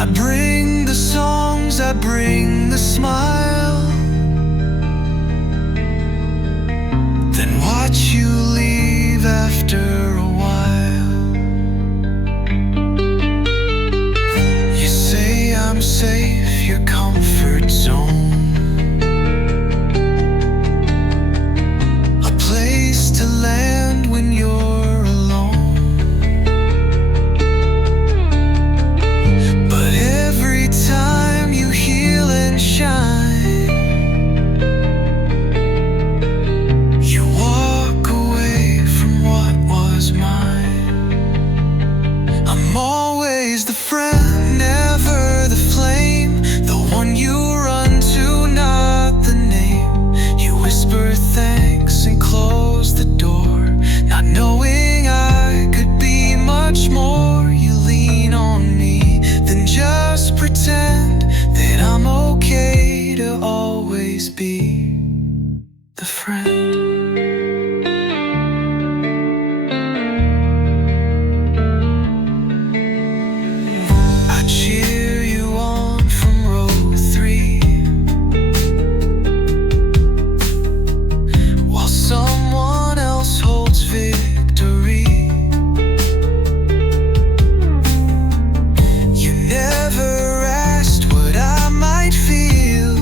I bring the songs, I bring the smile, then watch you leave after a while. You say I'm safe, your comfort zone, a place to land when you're alone. But every time you heal and shine, you walk away from what was mine. I'm always the friend, never the flame, the one you run to, not the name. You whisper thanks and close the door, not knowing I could be much more. You lean on me, then just pretend that I'm okay to always be the friend. I cheer you on from row 3, while someone else holds victory. You never asked what I might feel.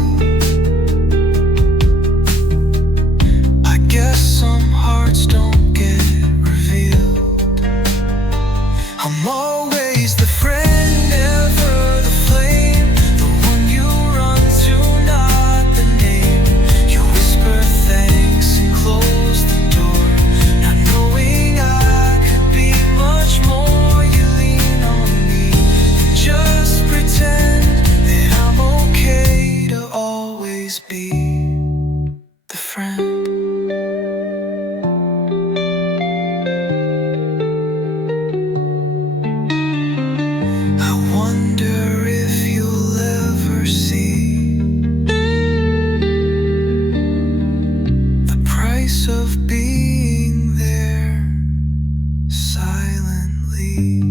I guess some hearts don't get revealed. I'm always the friend, never the flame, the one you run to, not the name. You whisper thanks and close the door, not knowing I could be much more. You lean on me and just pretend that I'm okay to always be the friend. I wonder if you'll ever see the price of being there silently.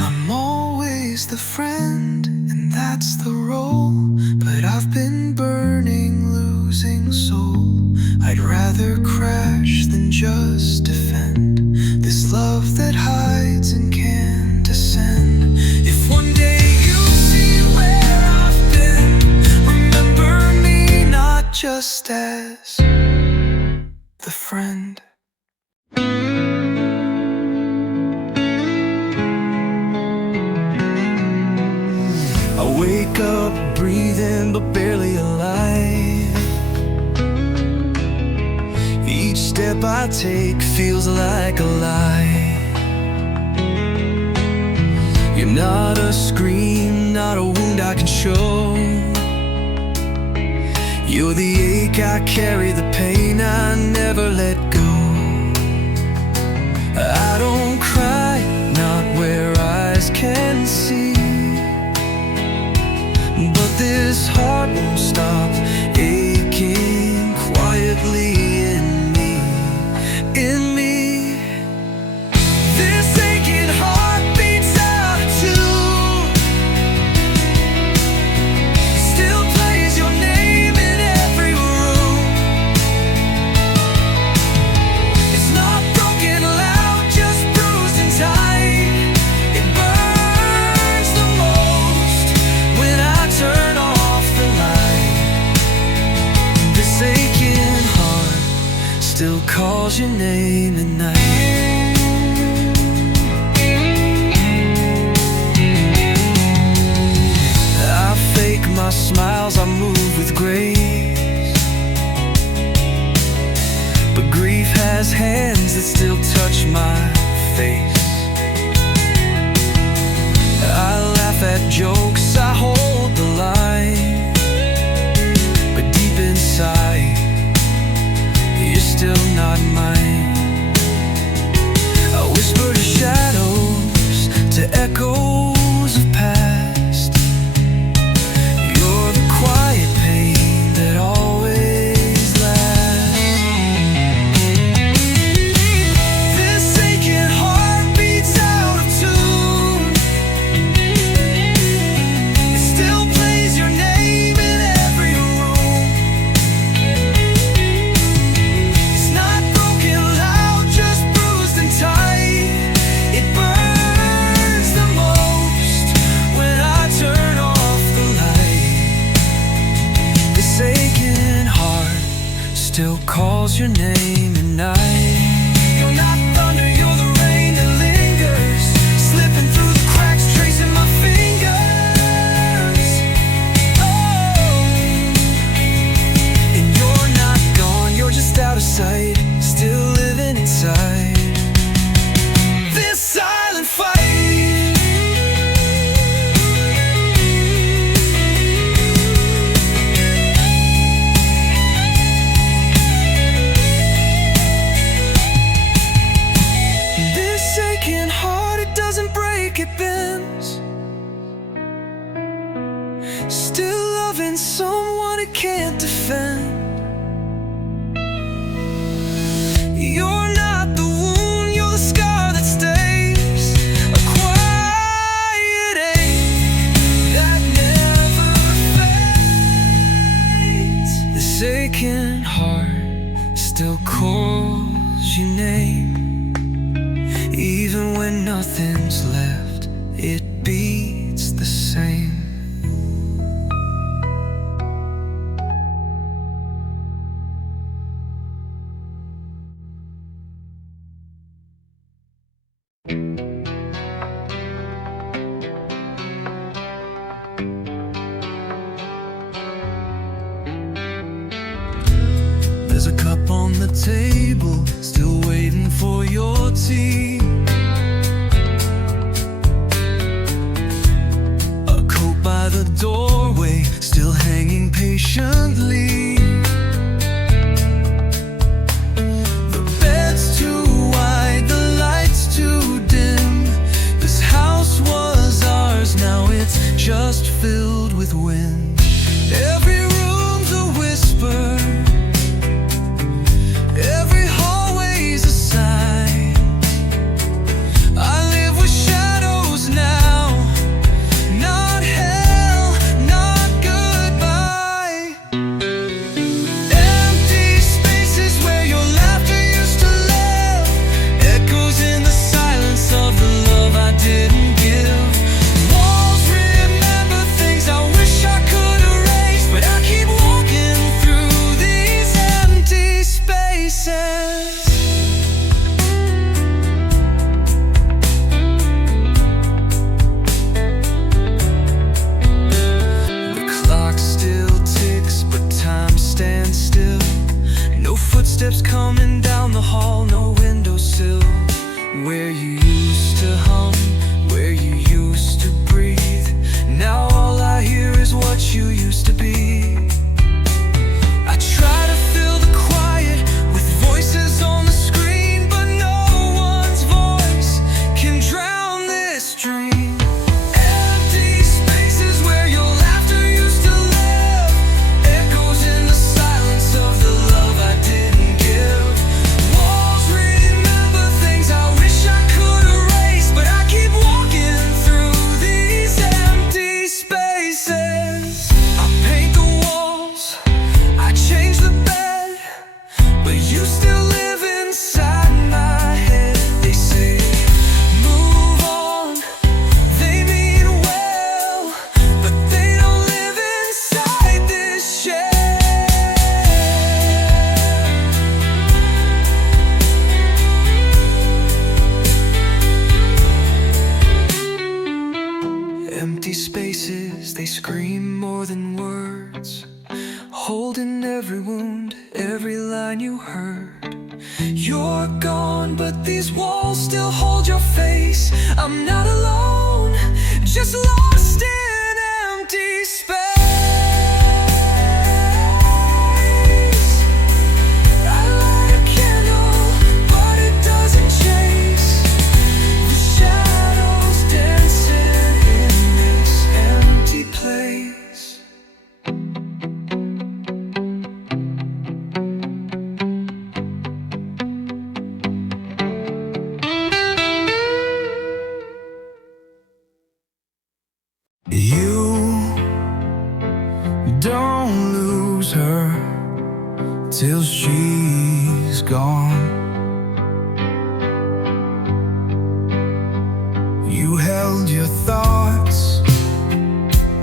I'm always the friend, and that's the role, but I've been burning, losing soul. I'd rather crash than just defend this love that hides and can't descend. If one day you see where I've been, remember me not just as the friend. I wake up breathing but barely alive. Each step I take feels like a lie. You're not a scream, not a wound I can show. You're the ache I carry, the pain I never let go. I don't cry, not where eyes can see, but this heart won't stop aching quietly in me, in me. This aching heart beats out of tune, still plays your name in every room. It's not broken loud, just bruised and tight. It burns the most when I turn off the light. This aching heart still calls your name at night. I fake my smiles, I move with grace, but grief has hands that still touch my face. I laugh at jokes, I hold the line, but deep inside, you're still not mine. I whisper to shadows, to echoes of past. You're the quiet pain that always lasts. This aching heart beats out of tune, your name at night. You're not thunder, you're the rain that lingers, slipping through the cracks, tracing my fingers. Oh, and you're not gone, you're just out of sight, still living inside this silent fight. It bends, still loving someone it can't defend. You're not the wound, you're the scar that stays, a quiet ache that never fades. This aching heart still calls your name, even when nothing's left, it beats the same. There's a cup on the table, still waiting for your tea. By the doorway, still hanging patiently. The bed's too wide, the light's too dim. This house was ours, now it's just filled with wind. Every room's a whisper, every hallway's a sigh. I live with shadows now, not hell, not goodbye. Empty spaces where your laughter used to live, echoes in the silence of the love I didn't give. Walls remember things I wish I could erase, but I keep walking through these empty spaces. Stand still, no footsteps coming down the hall, no windowsill. Where you used to hum, where you used to breathe, now all I hear is what you used to be. I try to fill the quiet with voices on the screen, but no one's voice can drown this dream. Empty spaces where your laughter used to live, echoes in the silence of the love I didn't give. Walls remember things I wish I could erase, but I keep walking through these empty spaces. I paint the walls, I change the bed, but you still live inside my head. They say, move on, they mean well, but they don't live inside this shell. Empty spaces, they scream more than words, holding every wound, every line you heard. You're gone, but these walls still hold your face. I'm not alone, just lost in empty space. I light a candle, but it doesn't chase the shadows dancing in this empty place. You don't lose her till she's gone. You held your thoughts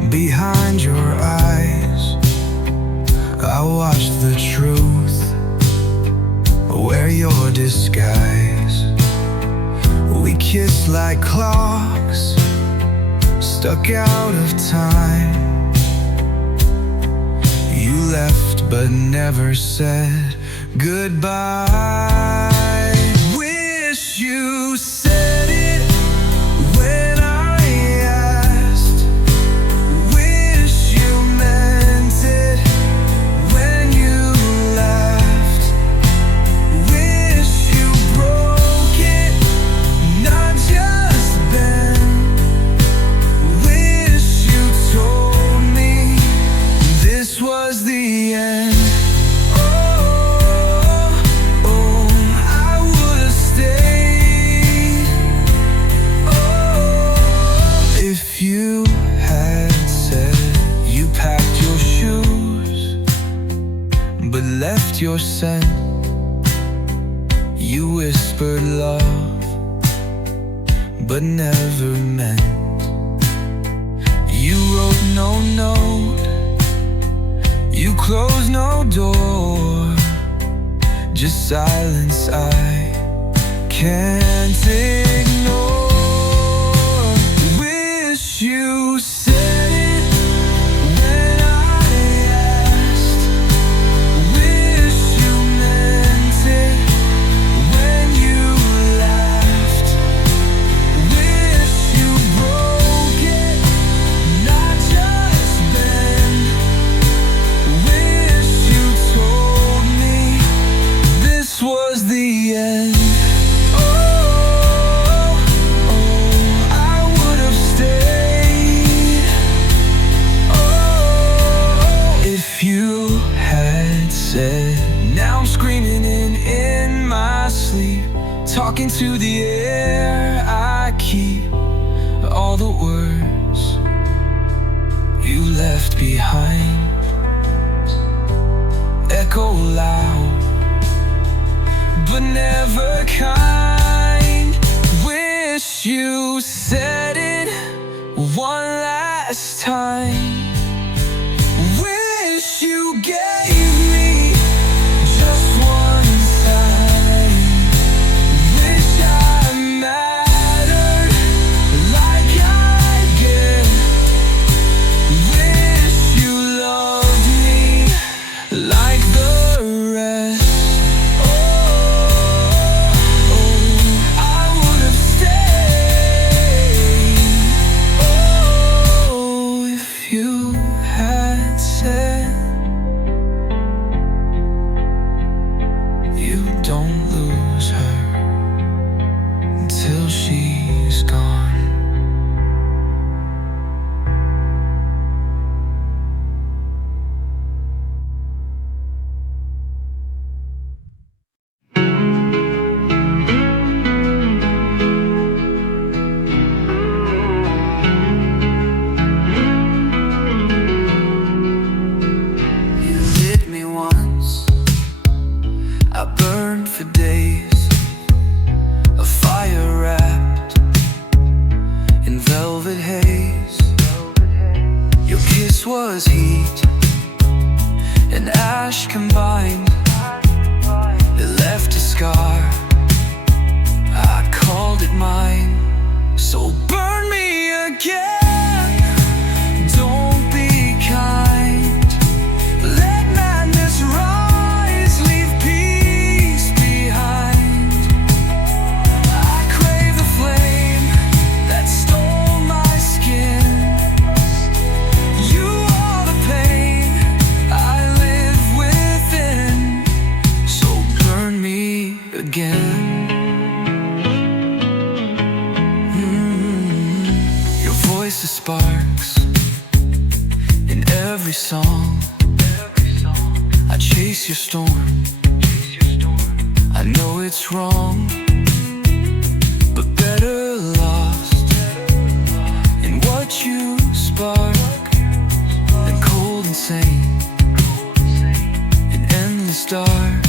behind your eyes. I watched the truth wear your disguise. We kissed like clocks, stuck out of time. You left but never said goodbye. Wish you said it when I asked. Wish you meant it when you left. Wish you broke it, not just bent. Wish you told me this was the end. If you had said you packed your shoes but left your scent, you whispered love but never meant. You wrote no note, you closed no door, just silence I can't ignore. You said it when I asked. Wish you meant it when you laughed. Wish you broke it, not just bent. Wish you told me this was the end. Now I'm screaming in my sleep, talking to the air. I keep all the words you left behind, echo loud but never kind. Wish you said it one last time. Wish you gave me just one sign. Wish I mattered like I did. Wish you loved me like the rest. I would have stayed. If you had said you don't lose her until she's gone. You hit me once, I burned for days, a fire wrapped in velvet haze. Your kiss was heat and ash combined. It left a scar, I called it mine. So burn me again, don't be kind. Let madness rise, leave peace behind. I crave the flame that stole my skin. You are the pain I live within. So burn me again. Your voice is sparks in every song. I chase your storm, I know it's wrong, but better lost in what you spark than cold and sane in endless dark.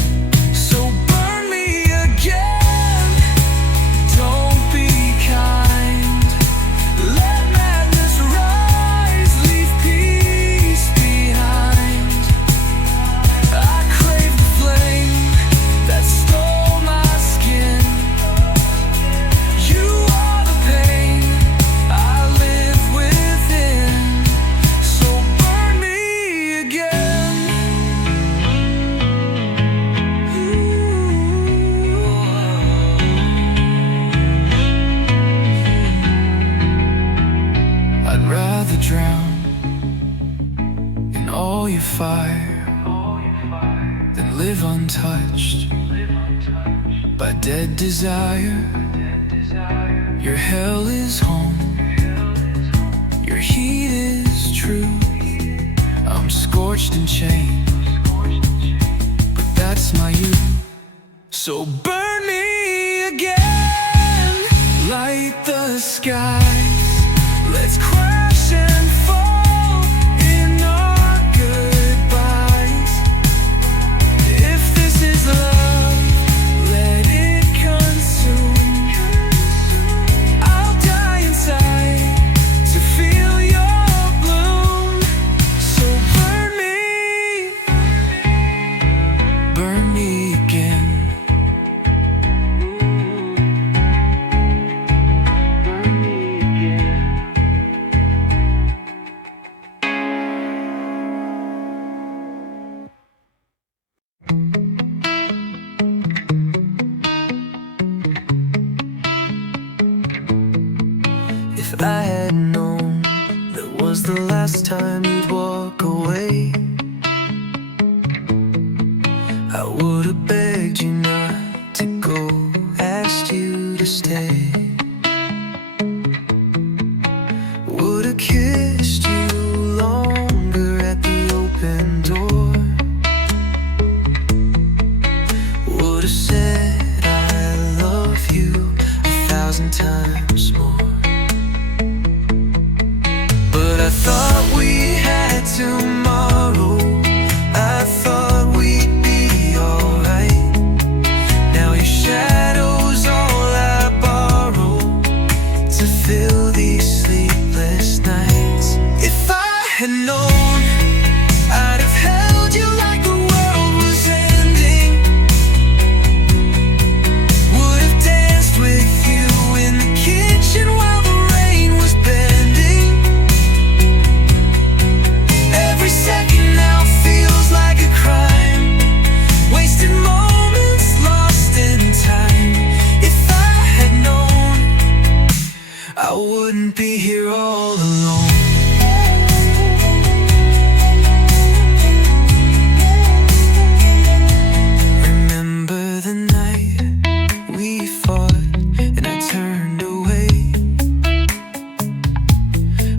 So burn me again, don't be kind. Let madness rise, leave peace behind. I crave the flame that stole I'd rather drown in all your fire than live untouched by dead desire. Your hell is home, your heat is true. I'm scorched and chained, but that's my youth. So burn me again, light the skies. Let's crash and fall in our goodbyes. If this is love, let it consume. I'll die inside to feel your bloom. So burn me again. If I had known that was the last time you'd walk away, I would have begged you not to go, asked you to stay. Would have kissed you longer at the open door. Would have said I love you 1,000 times more. But I thought we had tomorrow. I thought we'd be alright. Now your shadow's all I borrow to fill these sleepless nights. If I had known, I'd have held you like the world was ending. Would have danced with you in the kitchen while the rain was bending. Every second now feels like a crime, wasted moments lost in time. If I had known, I wouldn't be here all alone. Remember the night we fought and I turned away.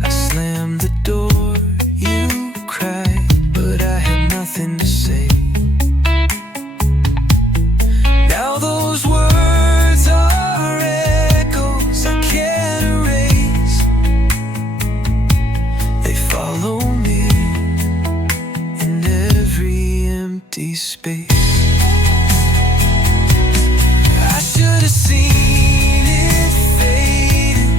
I slammed the door, you cried, but I had nothing to say. Now those words are echoes I can't erase. They follow me in every empty space. I should have seen it fading,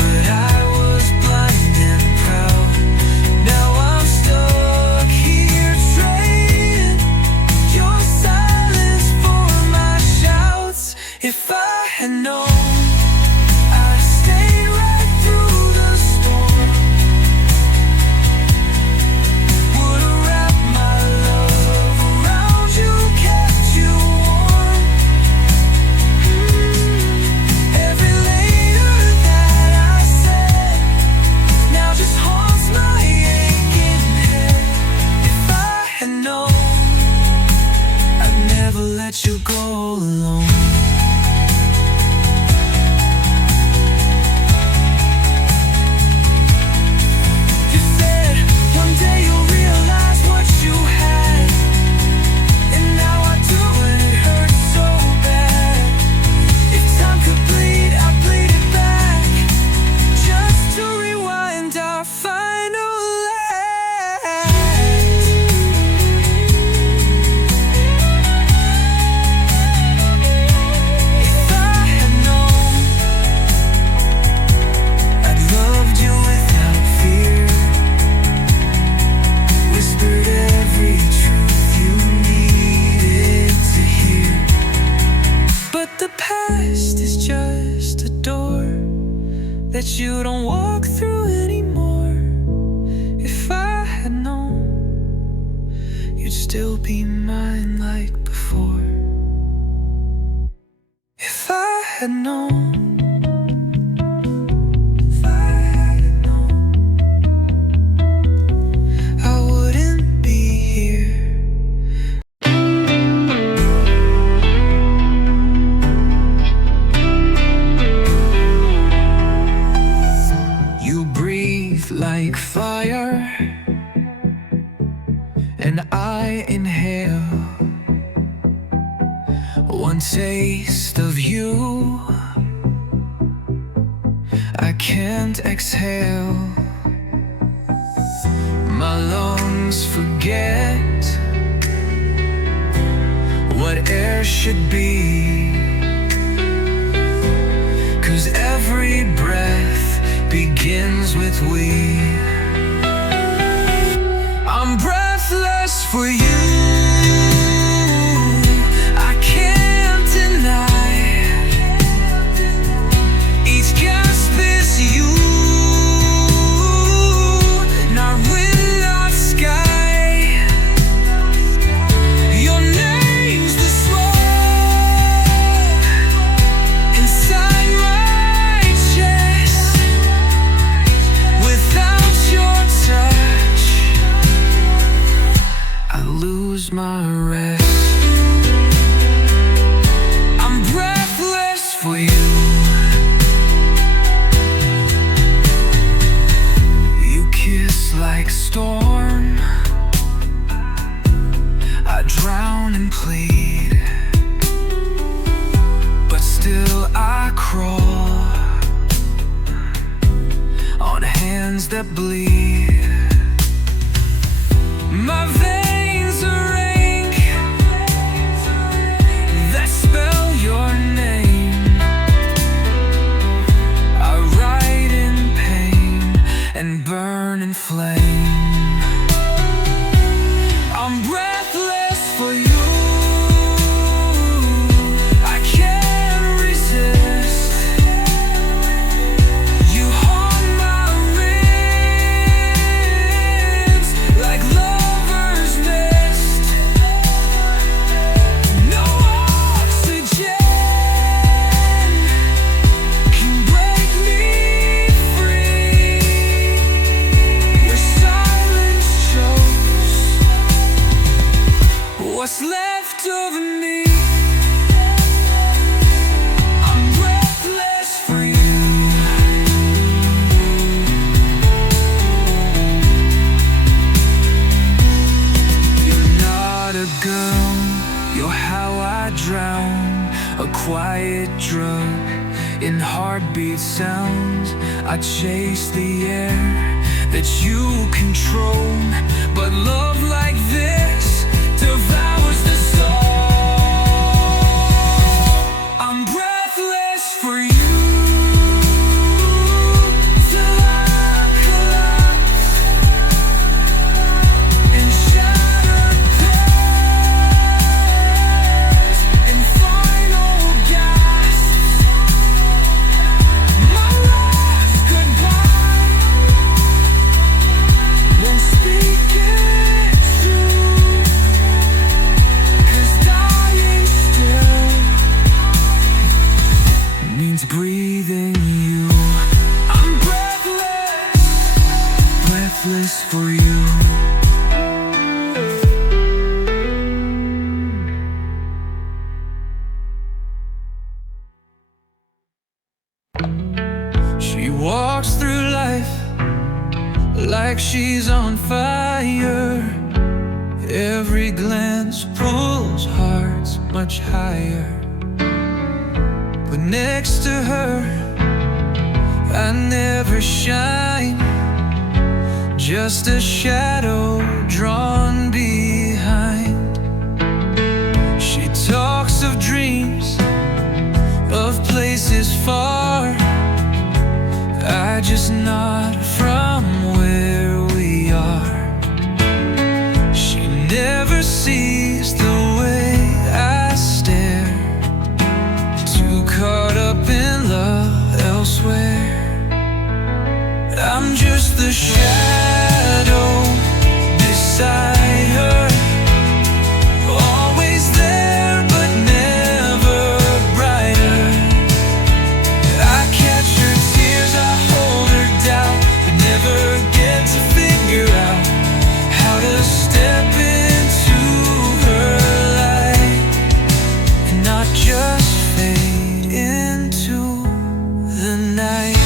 but I was blind and proud. Now I'm stuck here trading your silence for my shouts. If I had known, I'd stay right through the storm. Would have wrapped my love around you, kept you warm. Every later that I said now just haunts my aching head. If I had known, I'd never let you go alone. You said one day you'll realize what you had, and now I do, and it hurts so bad. If time could bleed, I'd bleed it back, just to rewind our final act. If I had known, I'd loved you without fear, whispered every truth you needed to hear. But the past is just a door that you don't walk through anymore. If I had known, you'd still be mine like before. If I had known, if I had known. like fire, and I inhale one taste of you. I can't exhale. My lungs forget what air should be, 'cause every breath begins with we. I'm breathless for you. I can't deny each gasp is you. Not wind, not sky. Your name's the smoke inside my chest. Without your touch, I lose my rest. I'm breathless for you. You kiss like storm. I drown and plead, but still I crawl on hands that bleed. My veins are ink that spell your name. I write in pain and burn in flame. I'm breathless for you. I can't resist. You haunt my ribs like lover's nest. No oxygen can break me free. Your silence shows what's left of me. I'm breathless for you. You're not a girl, you're how I drown. A quiet drug in heartbeat sounds. I chase the air that you control, but love like this devours the soul. I'm breathless for you till I collapse in shattered prayers, in final gasps. My last goodbye won't speak it true, 'cause dying still means breathing you. I'm breathless, breathless for you. She walks through life like she's on fire. Every glance pulls hearts much higher. But next to her, I never shine. Just a shadow drawn behind. She talks of dreams, of places far. I just nod from where we are. She never sees the way I stare, too caught up in love elsewhere. I'm just the shadow beside her, always there but never brighter. I catch her tears, I hold her down, but never get to figure out how to step into her light and not just fade into the night.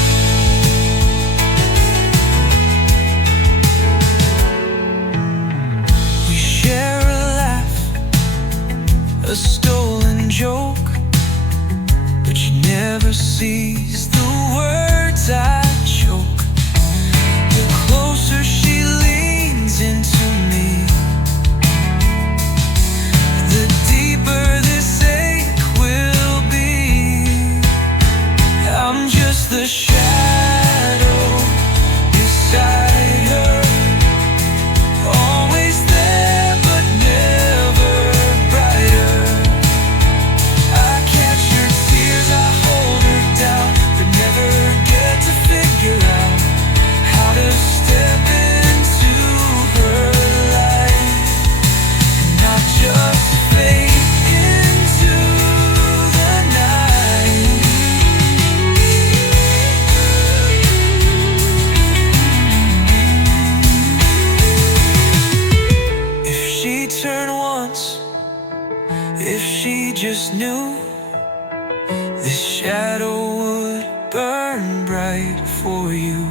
for you.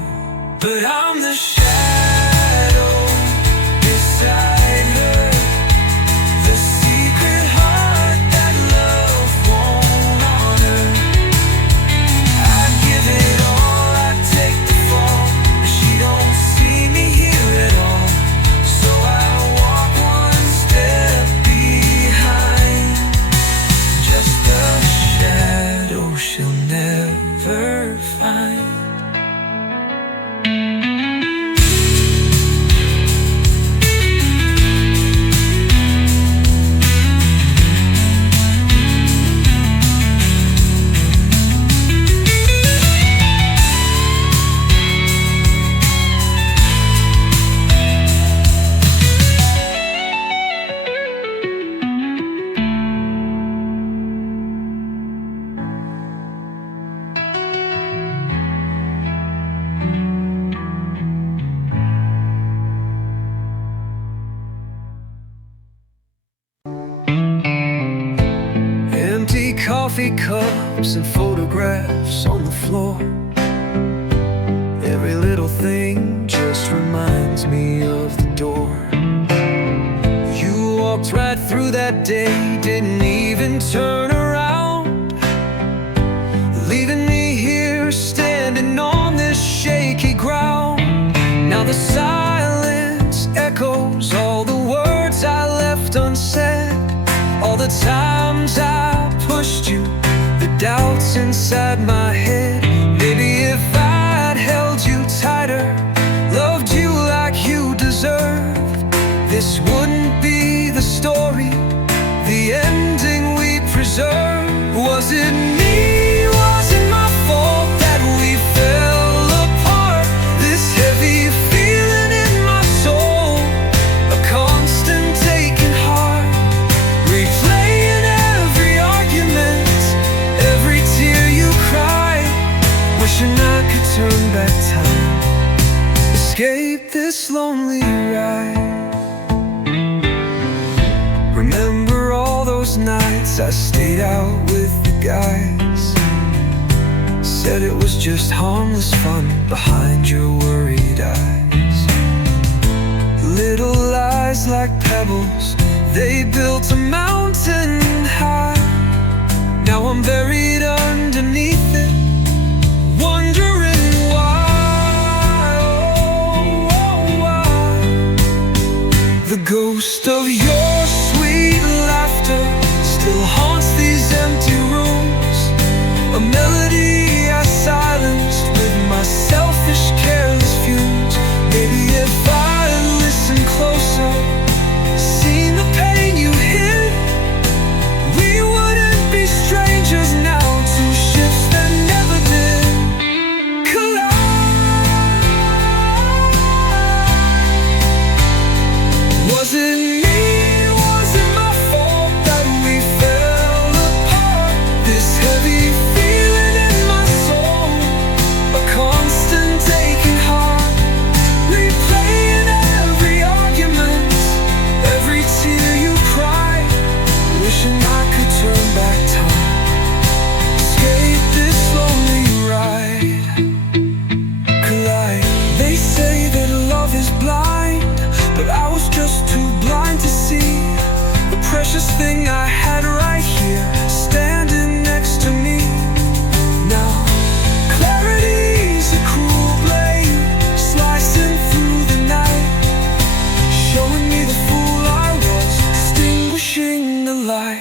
But I'm the shadow beside her, the secret heart that love won't honor. I'd give it all, I'd take the fall, but she don't see me here at all. So I walk one step behind, just a shadow she'll never find. Empty coffee cups and photographs on the floor. Every little thing just reminds me of the door. You walked right through that day, didn't even turn around, leaving me here standing on this shaky ground. Now the silence echoes all the words I left unsaid, all the times I pushed you, the doubts inside my head. Maybe if I'd held you tighter, loved you like you deserved, this wouldn't be the story, the ending we preserved. Was it me? Was it my fault that we fell apart? This heavy feeling in my soul, a constant aching heart, replaying every argument, every tear you cried, wishing I could turn back time, escape this lonely ride. Remember all those nights I stayed out with the guys, said it was just harmless fun behind your worried eyes. Little lies like pebbles, they built a mountain high. Now I'm buried underneath it, wondering why, oh, why. The ghost of your sweet laughter still haunts these empty rooms, a melody I silenced with my selfish, careless fumes. Maybe if I listened closer, seen the pain you hid, we wouldn't be strangers now. Two ships that never did collide. Was it me? Was it my fault that we fell apart? This heavy feeling in my soul, a constant aching heart, replaying every argument, every tear you cried, wishing I could turn back time, escape this lonely ride, collide. They say that love is blind, but I was just too blind to see the precious thing I had right here, standing next to me. Now clarity's a cruel blade, slicing through the night, showing me the fool I was, extinguishing the light.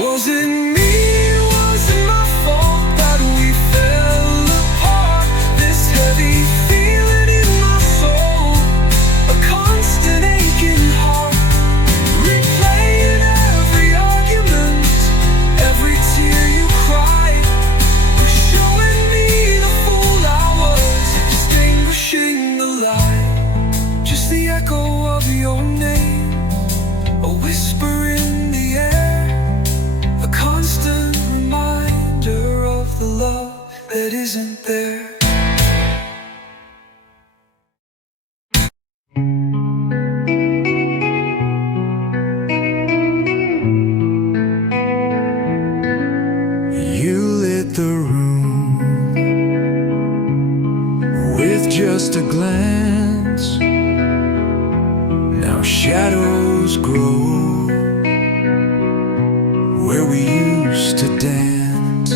Was it me? Was it my fault that Now shadows grow where we used to dance.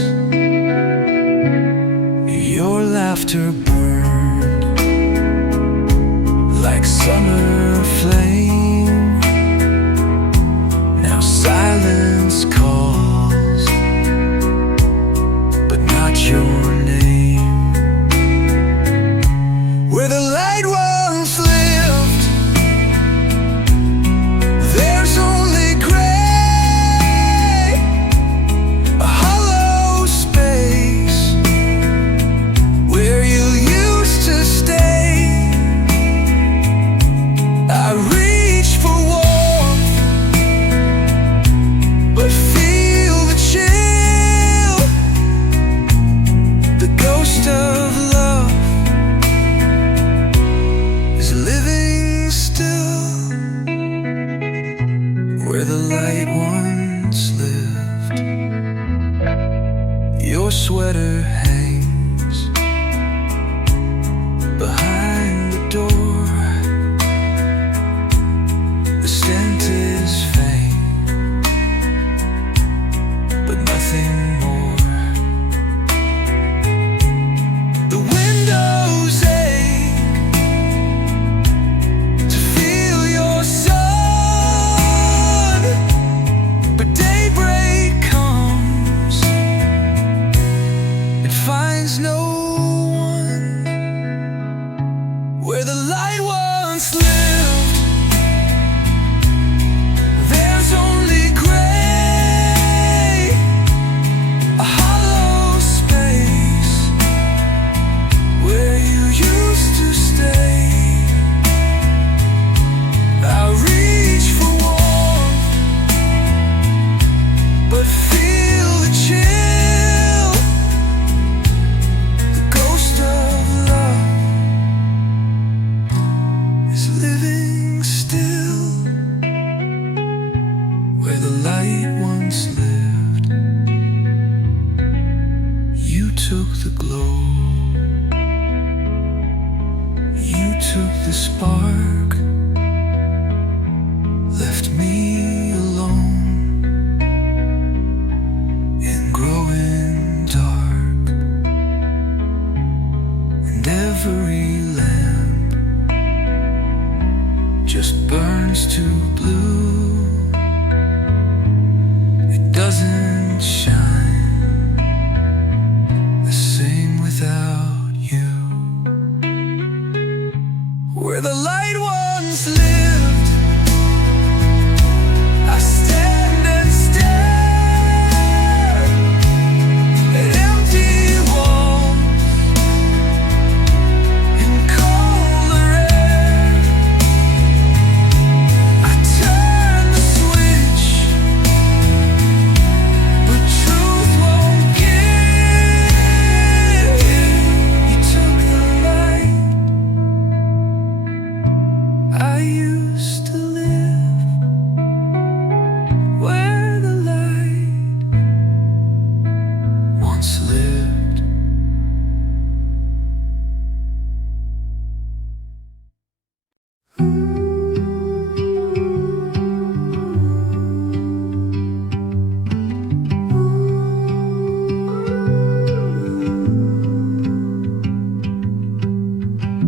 Your laughter burned like summer flame. Now silence calls, but not your name. Where the light once lived, there's only gray, a hollow space where you used to stay. I reach for warmth, but feel the chill. The ghost of love is living still where the light once lived. Your sweater hangs behind the door. The scent is faint, but nothing more. The windows ache to feel your sun, but daybreak comes, it finds no one. Where the light once lived, there's only gray, a hollow space where you used to stay. I reach for warmth, but feel the chill. The ghost of love is living still where the light once lived. You took the glow, you took the spark, left me alone in growing dark. And every lamp just burns too blue. It doesn't shine the same without you. Where the light once lived, I stand and stare at empty walls and colder air. I turn the switch, but truth won't give. You took the light I used to live, where the light once lived.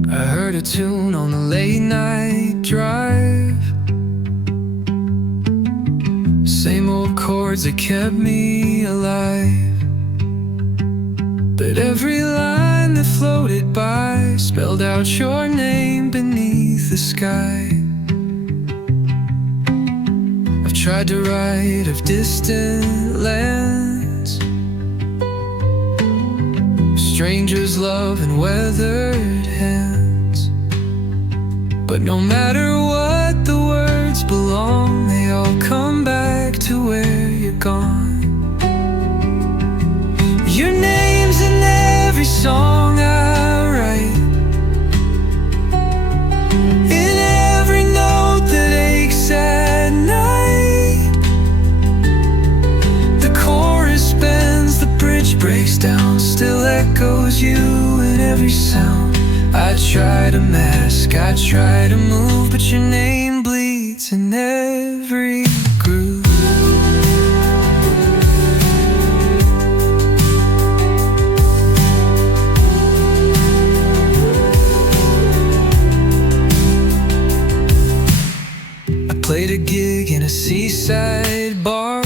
I heard a tune on the late night drive, same old chords that kept me alive. But every line that floated by spelled out your name beneath the sky. I've tried to write of distant lands, strangers' love and weathered hands. But no matter what the words belong, they all come back to where you're gone. Your name's in every song I write, in every note that aches at night. The chorus bends, the bridge breaks down, still echoes you in every sound. I try to mask, I try to move, but your name bleeds bleeds in every groove. I played a gig in a seaside bar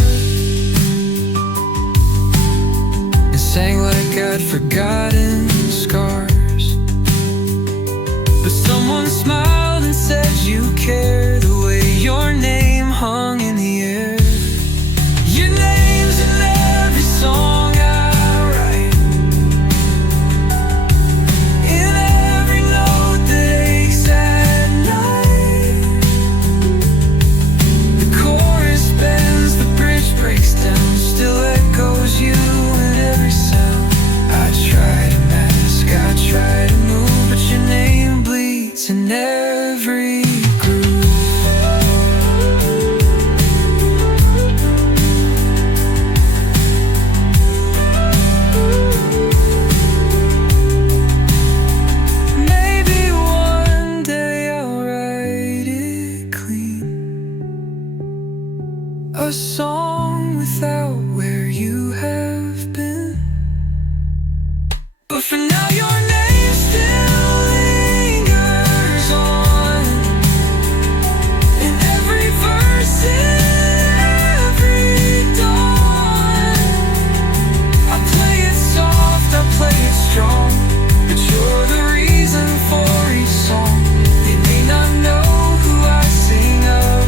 and sang like I'd forgotten scars. But someone smiled and said you care, the way your name hung in the air. Your name's in every song I write, in every note that aches at night. The chorus bends, the bridge breaks down, still echoes you in every sound. I try to mask, I try to move, but your name bleeds in every groove. Maybe one day I'll write it clean, a song without where you have been. But for now your name still lingers on, in every verse, every dawn. I play it soft, I play it strong, but you're the reason for each song. They may not know who I sing of,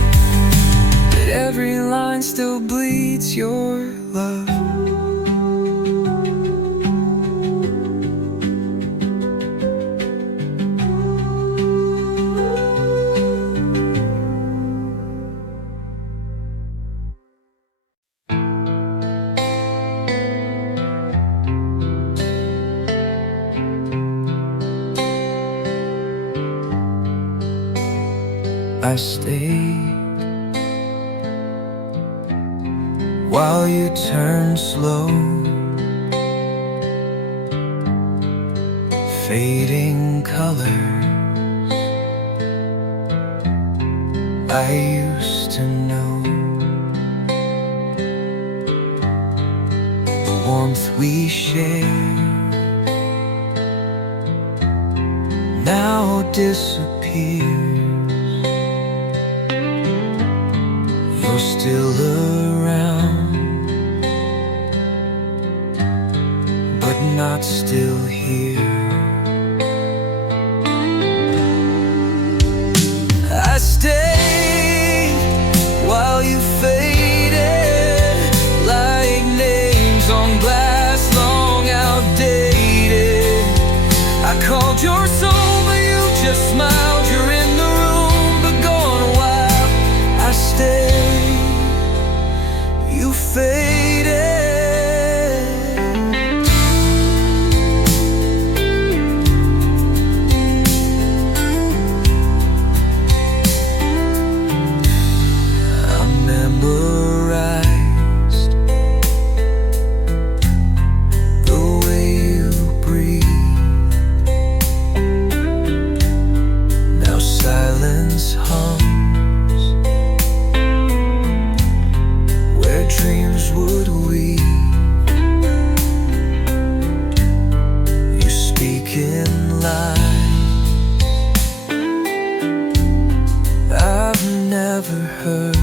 but every line still bleeds your love. I stayed while you turned slow, fading colors I used to know. The warmth we shared now disappears. You're still around, but not still here. I stayed while you faded, like names on glass, long outdated. I called your soul, but you just smiled. You're in the room, but gone a while. I stayed, you faded. I memorized the way you breathe. Now silence hums where dreams would weave. You speak in lies I've never heard,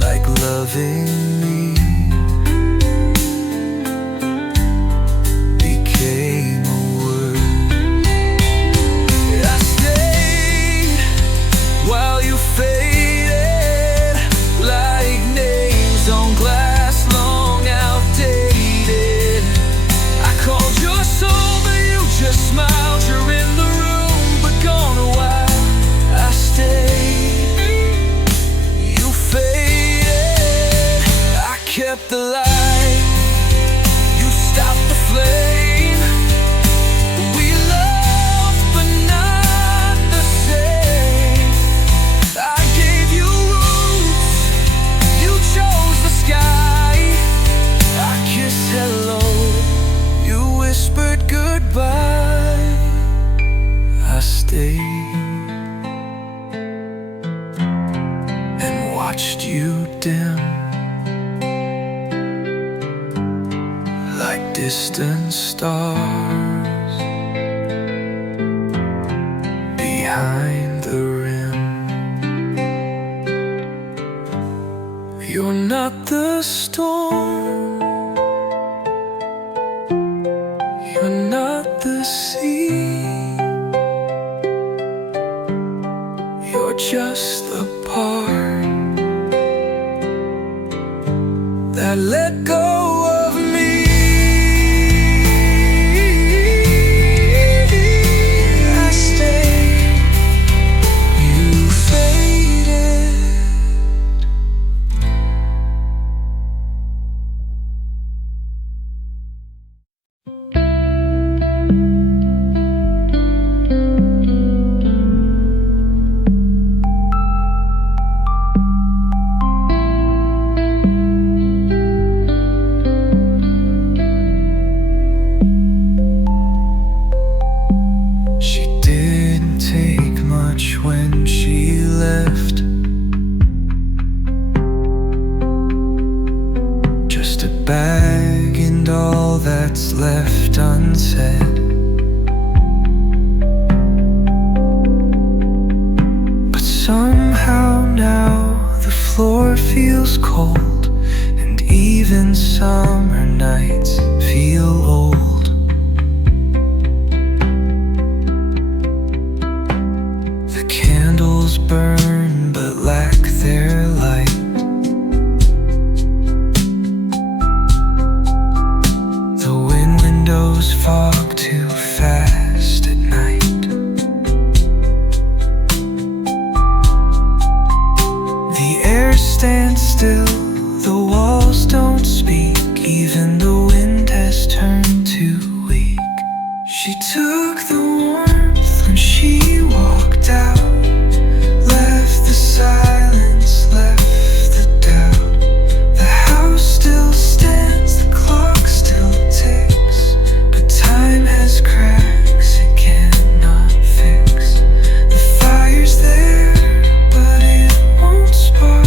like loving me became a word. I stayed while you faded, like names on glass, long outdated. I called your soul, but you just smiled. You're in the room, but gone a while. I stayed, you faded. I kept the light, you stopped the flame. We loved, but not the same. I gave you roots, you chose the sky. I kissed hello, you whispered goodbye. I stayed. watched you dim like distant stars behind the rim. You're not the storm, you're not the sea, you're just the part that let go of me. I stayed, you faded. When she left, just a bag and all that's left unsaid. But somehow now the floor feels cold, and even summer nights feel old. Candles burn but lack their light. The windows fog too fast at night. The air stands still, the walls don't speak, even the wind has turned too weak. She took the warmth when she walked out, silence left the doubt. The house still stands, the clock still ticks, but time has cracks it cannot fix. The fire's there, but it won't spark,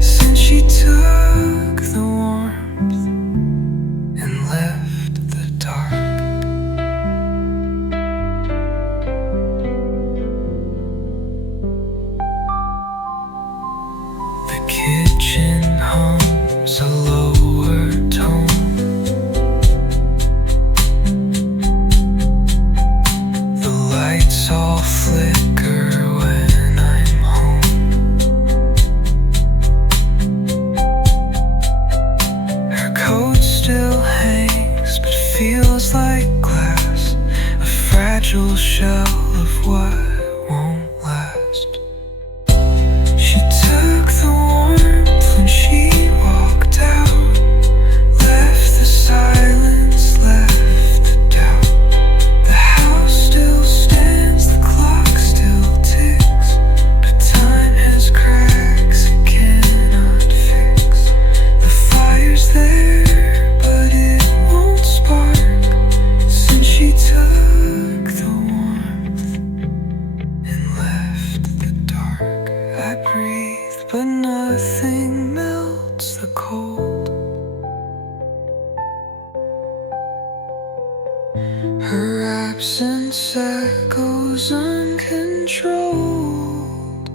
since she took the warmth and left the dark. Kitchen hums a lower tone. The lights all flicker when I'm home. Her coat still hangs but feels like glass, a fragile shell of what won't last. She took the warmth when she walked out, left the silence, left the doubt. The house still stands, the clock still ticks, but time has cracks it cannot fix. The fire's there, but it won't spark, since she took the warmth and left the dark. I breathe, but nothing melts the cold. Her absence echoes uncontrolled.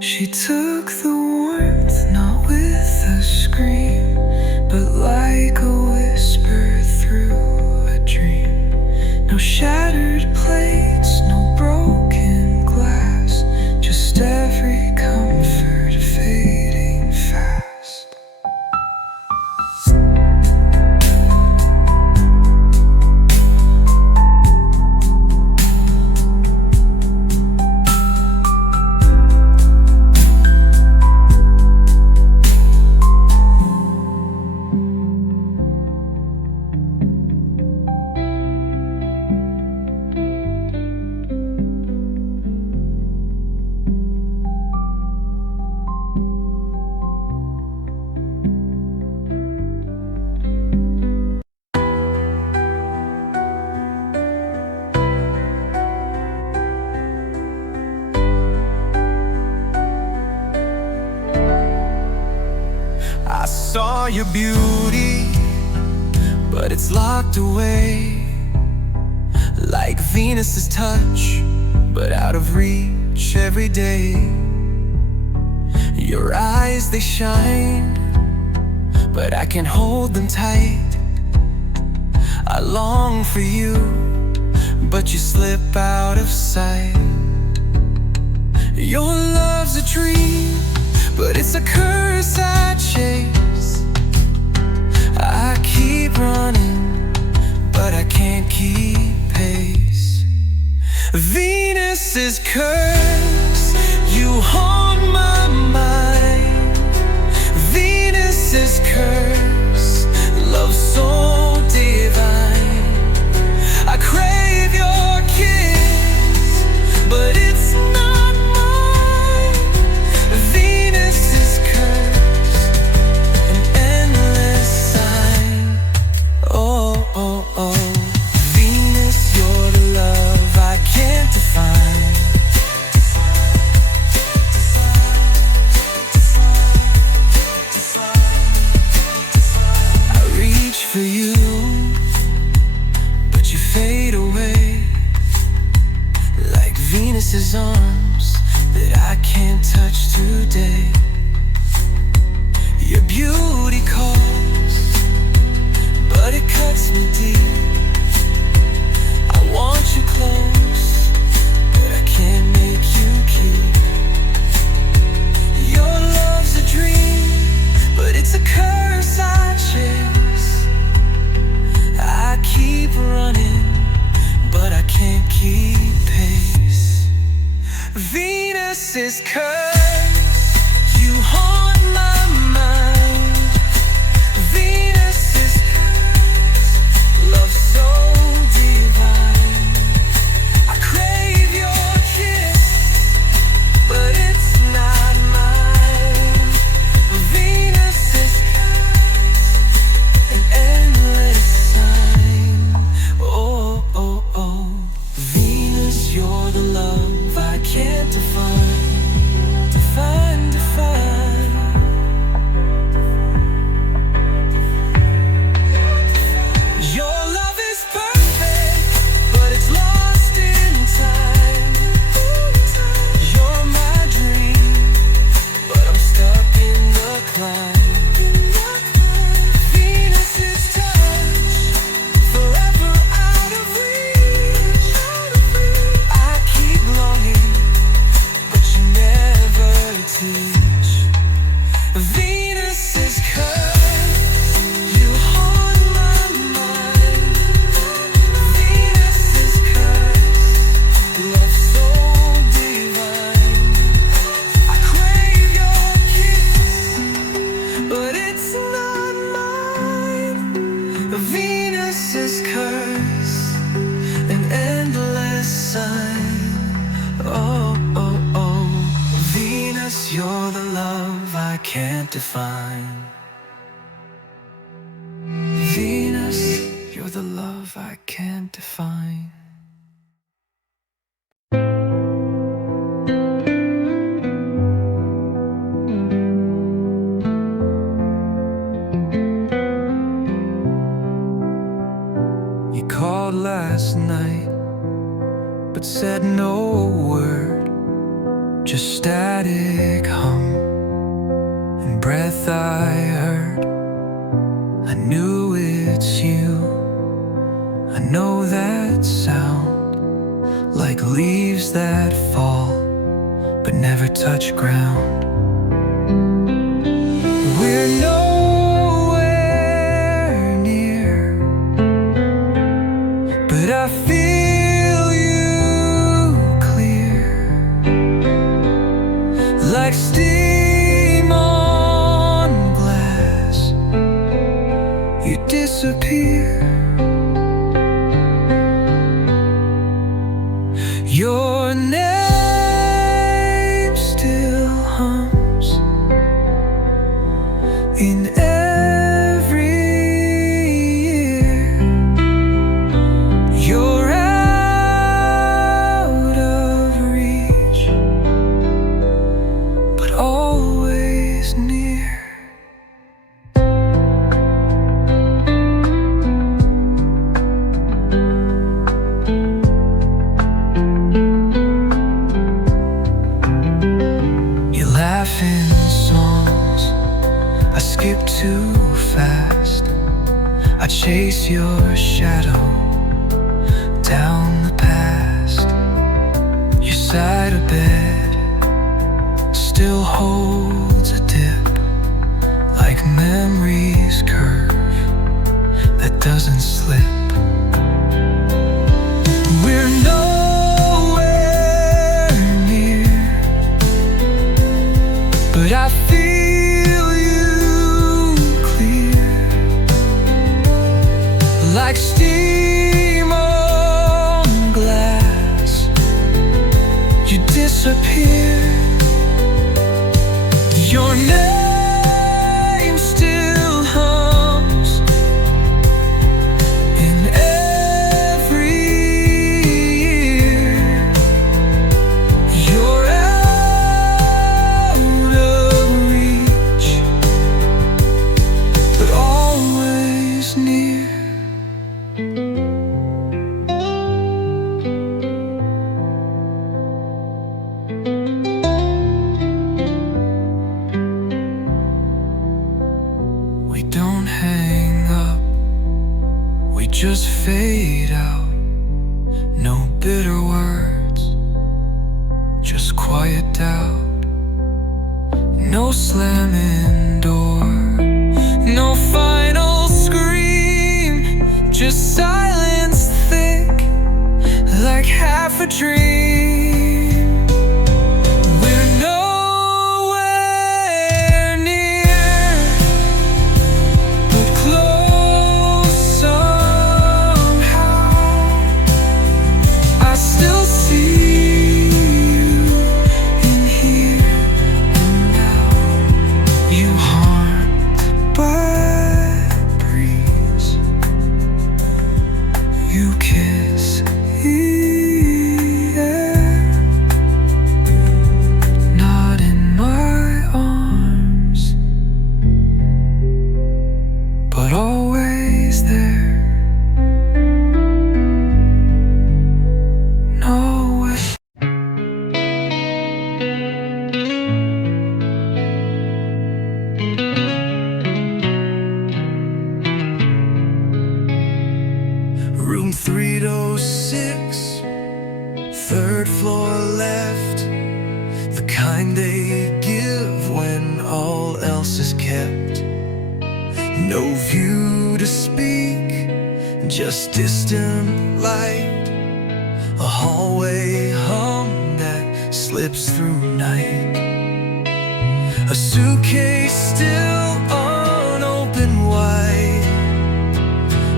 She took the warmth not with a scream, but like a whisper through a dream. No shattered plates, no broken glass, just every comfort fading fast. saw your beauty, but it's locked away, like Venus's touch, but out of reach every day. Your eyes, they shine, but I can't hold them tight. I long for you, but you slip out of sight. Your love's a dream, but it's a curse I chase. I keep running, but I can't keep pace. Venus's curse, you haunt my mind. Venus's curse, love so divine. I crave your kiss, but it's not mine. Venus's curse, an endless sign. Oh, oh, oh. Venus, you're the love I can't define. I reach for you, but you fade away, like Venus's arms that I can't touch today. Your beauty calls, but it cuts me deep. I want you close, but I can't make you keep. Your love's a dream, but it's a curse I chase. I keep running, but I can't keep pace. Venus's curse, you haunt my mind. Venus's curse, love so divine. I crave your kiss, but it's not mine. Venus's curse, an endless sign. Oh, oh, oh. Venus, you're the love I can't define. Define, define. Your love is perfect, but it's lost in time. You're my dream, but I'm stuck in the climb. Venus's touch, forever out of reach. I keep longing, but you never teach. Venus's curse, you haunt my mind. Venus's curse, love so divine. I crave your kiss, but it's not mine. Venus's curse, an endless sign. Oh, oh, oh. Venus, you're the love I can't define. Venus, you're the love I can't define. You called last night, but said no word, just static hum and breath I heard. I knew it's you. I know that sound, like leaves that fall but never touch ground. We're nowhere near, but I feel you clear, like steam on glass. You disappear. Your name still hums in every ear. You're out of reach, but always near. chase your shadow down the past. Your side of bed still holds a dip, like memory's curve that doesn't slip. We're nowhere near, but I feel you clear, like steam on glass. You disappear. Your name still hums in every ear. You're out of reach, but always near. We don't hang up, we just fade out. No bitter words, just quiet doubt. No slamming door, no final scream, just silence thick, like half a dream. We're nowhere near, but close somehow. I still see you in here and now. You haunt by breeze, you kiss the air. Not in my arms, but always there. No way. Room 306, third floor left. The kind they give when all else is kept. No view to speak, just distant light. A hallway hum that slips through night. A suitcase still unopened wide.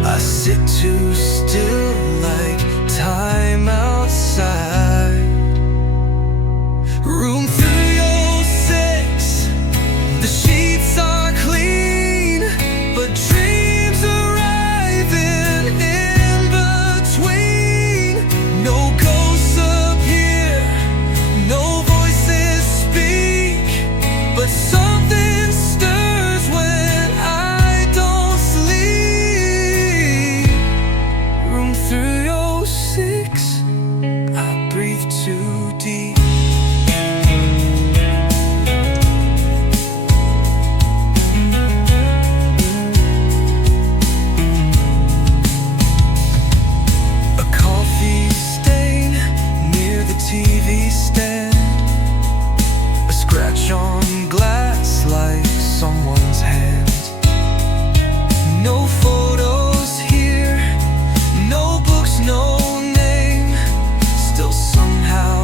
I sit too still, like time outside. Room 306, the sheets are clean, but dreams arriving in between. No ghosts appear, no voices speak, but something stirs when I don't sleep. Room 306, I breathe too deep. A coffee stain near the TV stand. A scratch on glass like someone's hand. No photos here, no books, no name. Still somehow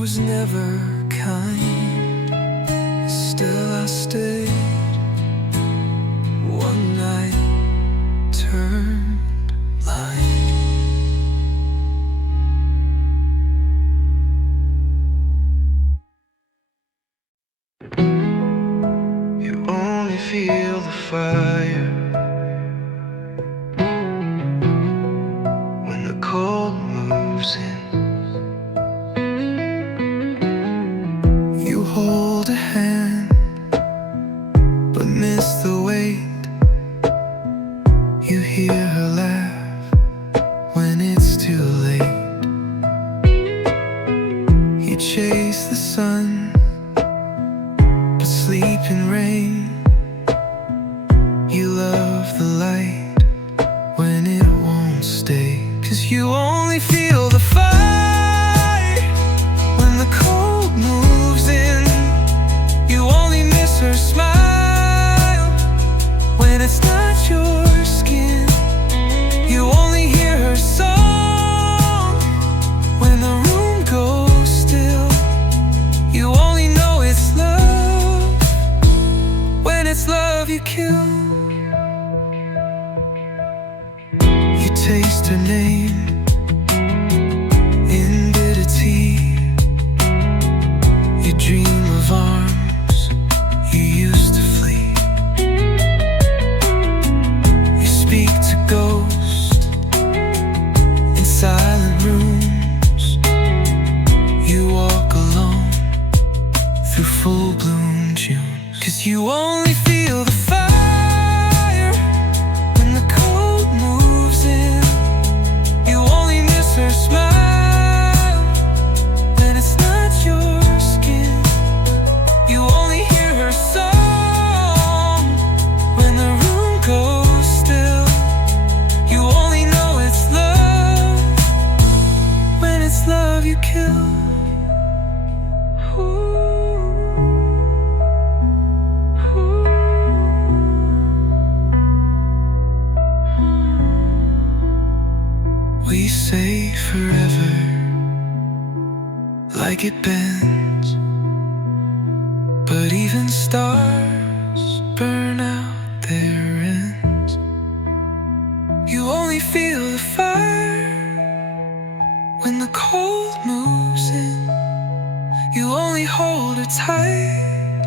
was never kind. Still I stayed. One night turned blind. You only feel the fire when the cold moves in. You hold a hand but miss the weight. You hear her laugh when it's too late. You chase the sun but sleep in rain. You love the light when it won't stay. 'Cause you only feel the fire when the cold moves in. You only miss her smile when it's not your skin. You only hear her song when the room goes still. You only know it's love when it's love you kill. You taste her name in bitter tea. You dream of arms you used to flee. You speak to ghosts in silent rooms. You walk alone through full bloom June. 'Cause you only feel the fire when the cold moves in. You only miss her smile when it's not your skin. You only hear her song when the room goes still. You only know it's love when it's love you kill. We say forever like it bends, but even stars burn out their ends. You only feel the fire when the cold moves in. You only hold her tight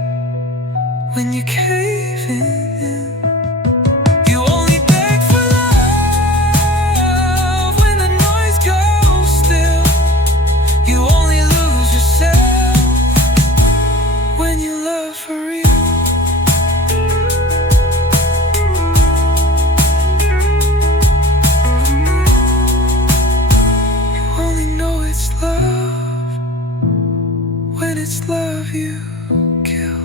when you cave in. You only beg for love when the noise goes still. You only lose yourself when you love for real. You only know it's love when it's love you kill.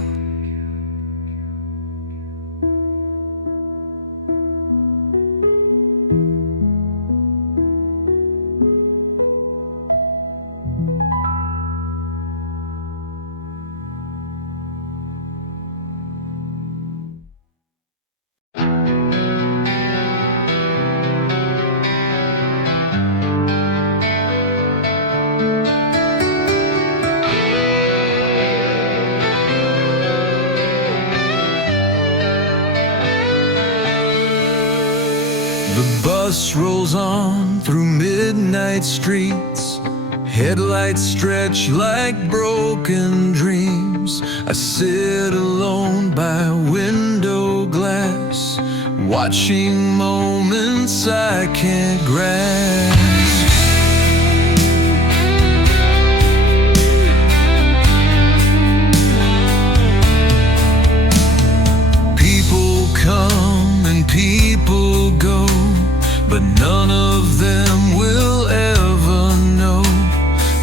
The bus rolls on through midnight streets. Headlights stretch like broken dreams. I sit alone by window glass, watching moments I can't grasp. People come and people go, but none of them will ever know.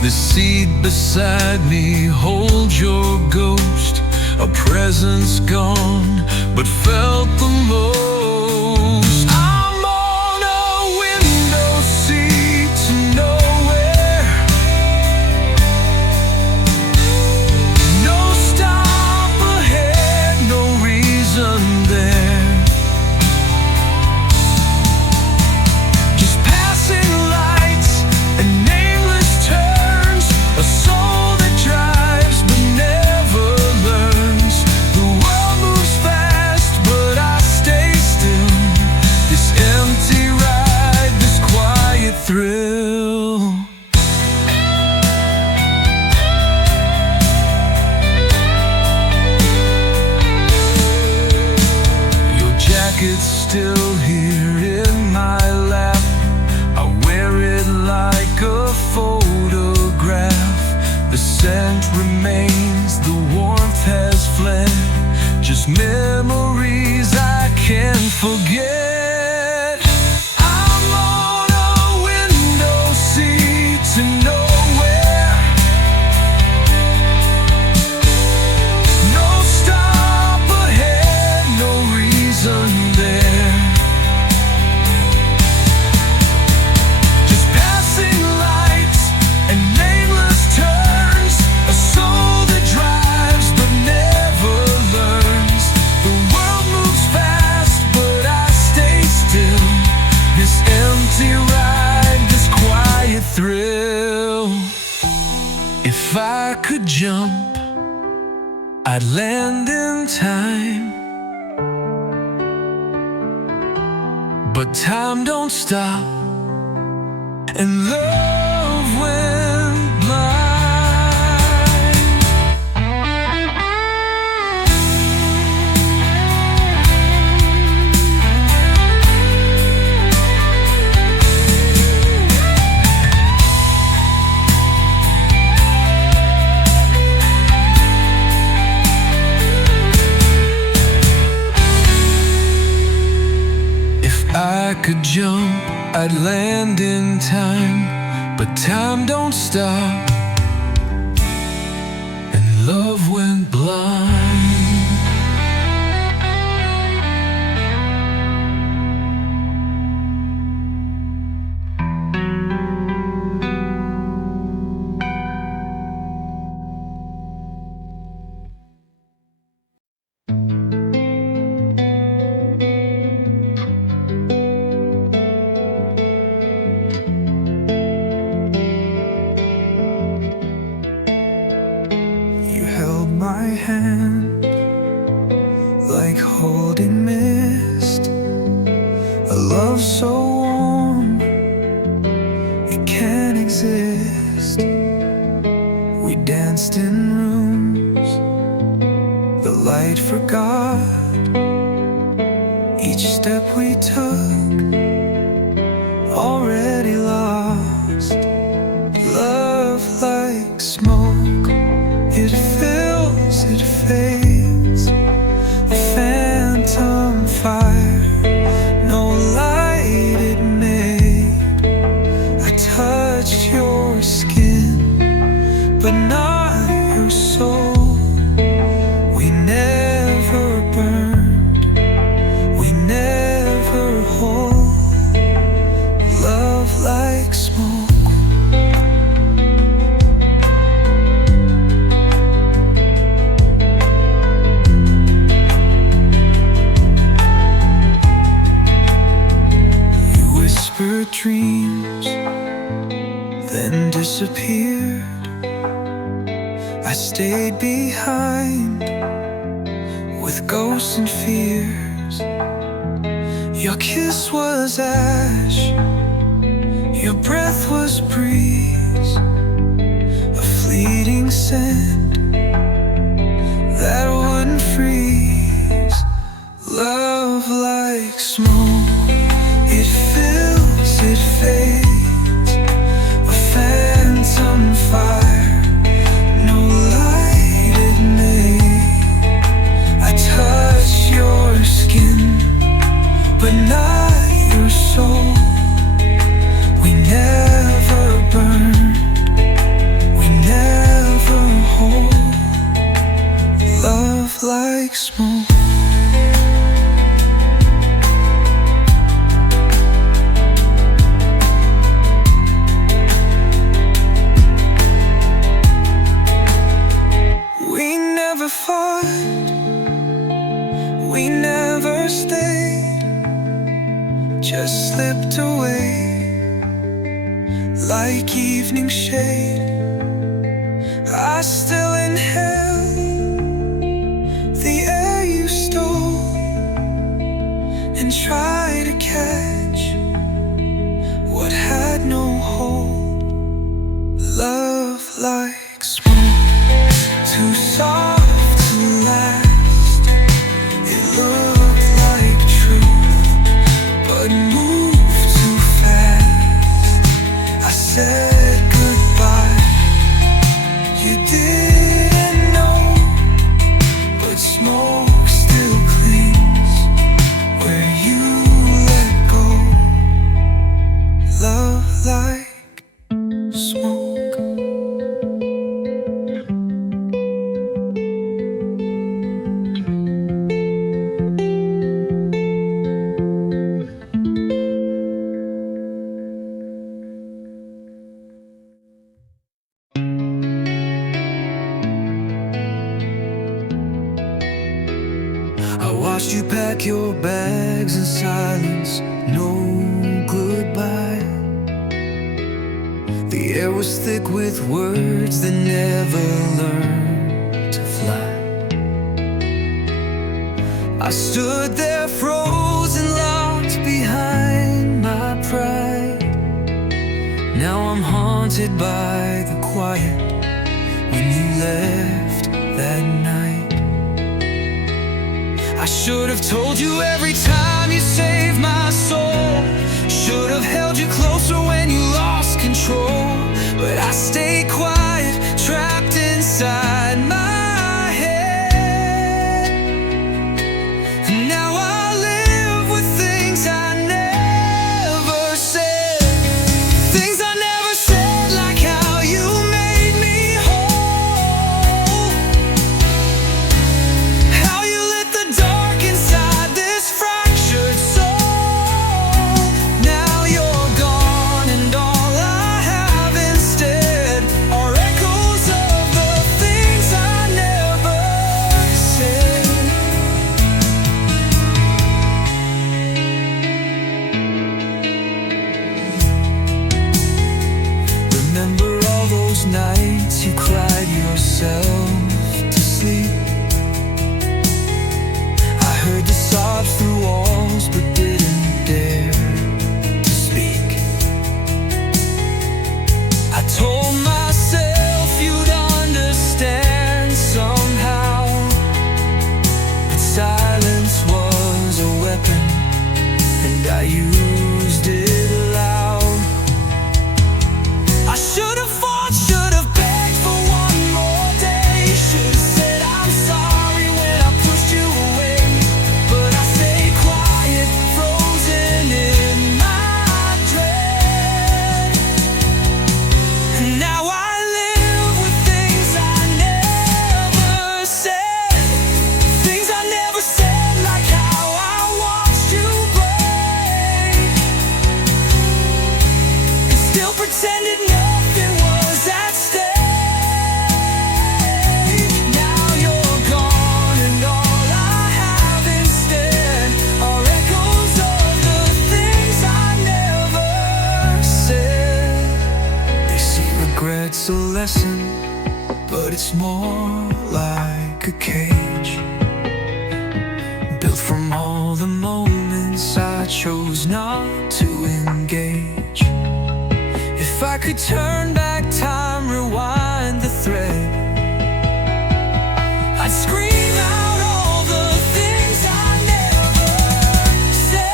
The seat beside me holds your ghost, a presence gone, but felt the most. I'm on a window seat to nowhere. No stop ahead, no reason there. Just passing lights and nameless turns, a soul scent remains, the warmth has fled. Just memories I can't forget. I'm on a window seat to nowhere. No stop ahead, no reason there. Just passing lights and nameless turns. A soul that drives but never learns. The world moves fast but I stay still. This empty ride, this quiet thrill. If I could jump, I'd land in time. But time don't stop, and love went blind. I could jump, I'd land in time. But time don't stop, and love went blind. My hand, like holding mist, a love so warm it can't exist. We danced in rooms the light forgot. Each step we took, already lost. Love like smoke, it fills, it fades. A phantom fire, no light it made. I touched your skin, but not your soul. We never burned, we never hold. Love like smoke. Dreams, then disappeared. I stayed behind with ghosts and fears. Your kiss was ash, your breath was breeze, a fleeting scent that wouldn't freeze. Love like smoke, it fills, it fades. A phantom fire, no light it made. I touched your skin, but not your soul. We never burned, we never hold. Love like smoke. We never stayed, just slipped away like evening shade. I still inhale the air you stole and try to catch what had no hold. Love like smoke, too soft to last. It looked like truth, but moved too fast. I said goodbye, you did. watched you pack your bags in silence, no goodbye. The air was thick with words that never learned to fly. I stood there frozen, locked behind my pride. Now I'm haunted by the quiet when you left that night. I should have told you every time you saved my soul. Should have held you closer when you lost control. But I stayed quiet, trapped inside my head. And now I live with things I never said. Things I never said, like how you made me whole. How you lit the dark inside this fractured soul. Now you're gone and all I have instead are echoes of the things I never said. Remember all those nights you cried yourself to sleep. I heard the sobs through walls but didn't dare to speak. I told myself you'd understand somehow, but silence was a weapon and I used it loud. I should have fought, should have begged for one more day. Should have said I'm sorry when I pushed you away. But I stayed quiet, frozen in my dread. And now I live with things I never said. Things I never said, like how I watched you break and still pretended nothing was at stake. Now you're gone and all I have instead are echoes of the things I never said. They see regret's a lesson, but it's more like a cage built from all the moments I chose not to engage. If I could turn back time, rewind the thread, I'd scream out all the things I never said.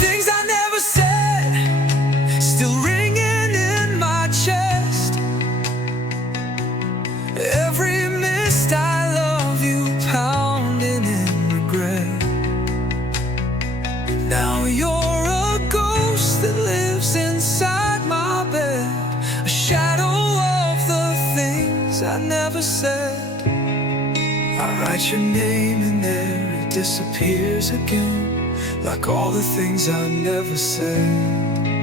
Things I never said, still ringing in my chest. Every missed I love you pounding in regret. Now you're a ghost that lives inside my bed, a shadow of the things I never said. I write your name in there, it disappears again, like all the things I never said.